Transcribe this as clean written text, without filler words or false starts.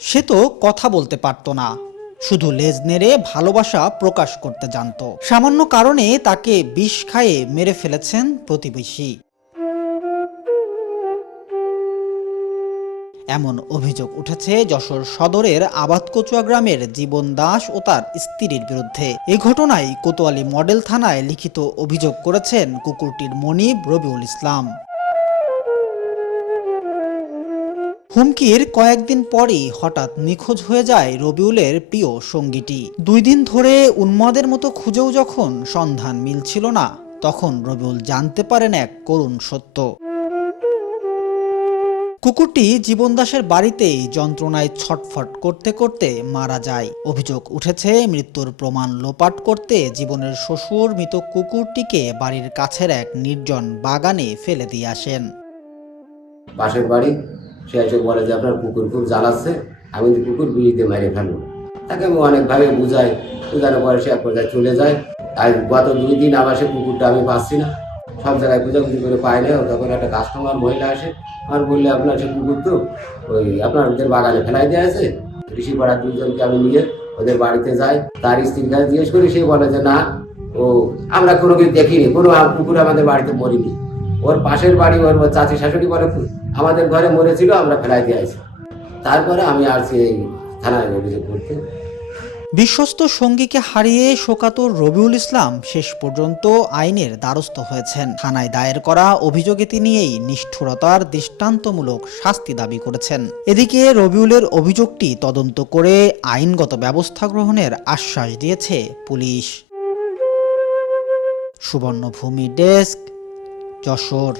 সে তো কথা বলতে পারতো না, শুধু লেজ নেড়ে ভালোবাসা প্রকাশ করতে জানতো। সামান্য কারণে তাকে বিষ খাইয়ে মেরে ফেলেছেন প্রতিবেশী। এমন অভিযোগ উঠেছে যশোর সদরের আবাদকচুয়া গ্রামের জীবন দাস ও তার স্ত্রীর বিরুদ্ধে। এ ঘটনায় কোতোয়ালি মডেল থানায় লিখিত অভিযোগ করেছেন কুকুরটির মনিব রবিউল ইসলাম। হুমকির কয়েকদিন পরই হঠাৎ নিখোঁজ হয়ে যায় রবিউলের প্রিয় সঙ্গীটি। 2 দিন ধরে উন্মাদের মতো খুঁজেও যখন সন্ধান মিলছিল না, তখন রবিউল জানতে পারেন এক করুণ সত্য। কুকুরটি জীবন দাসের বাড়িতেই যন্ত্রণায় ছটফট করতে করতে মারা যায়। অভিযোগ উঠেছে মৃত্যুর প্রমাণ লোপাট করতে জীবনের শ্বশুর মৃত কুকুরটিকে বাড়ির কাছের এক নির্জন বাগানে ফেলে দিয়ে আসেন। পাশের বাড়ি সে এসে বলে যে আপনার কুকুর খুব জ্বালাচ্ছে, আমি কুকুর বিড়িতে মেরে ফেলবো। তাকে আমি অনেকভাবে বুঝাই, বুঝানোর পরে সে এক পর্যায়ে চলে যায়। আর গত 2 দিন আবার সে কুকুরটা আমি পাচ্ছি না, সব জায়গায় খোঁজাখুঁজি করে পাই না। তখন একটা কাস্টমার মহিলা আসে, আর বললে আপনার সে কুকুর তো ওই আপনার ওদের বাগানে ফেলাই দেওয়া আছে। কৃষিপাড়ার 2জনকে আমি নিয়ে ওদের বাড়িতে যাই। তার স্ত্রীর কাছে জিজ্ঞেস করি, সে বলে যে না, ও আমরা কোনো কিছু দেখিনি, কোনো কুকুর আমাদের বাড়িতে মরিনি। ওর পাশের বাড়ি ওর চাচি শাশুড়ি বলে আমাদের ঘরে মরেছিল, আমরা ফেলাই দিয়ে আসি। তারপরে আমি আসছি এই থানায় অভিযোগ করতে। বিশ্বস্ত সঙ্গীকে হারিয়ে শোকাতুর রবিউল ইসলাম শেষ পর্যন্ত আইনের দ্বারস্থ হয়েছেন। থানায় দায়ের করা অভিযোগে তিনি এই নিষ্ঠুরতার দৃষ্টান্তমূলক শাস্তি দাবি করেছেন। এদিকে রবিউলের অভিযোগটি তদন্ত করে আইনগত ব্যবস্থা গ্রহণের আশ্বাস দিয়েছে পুলিশ। সুবর্ণভূমি ডেস্ক, যশোর।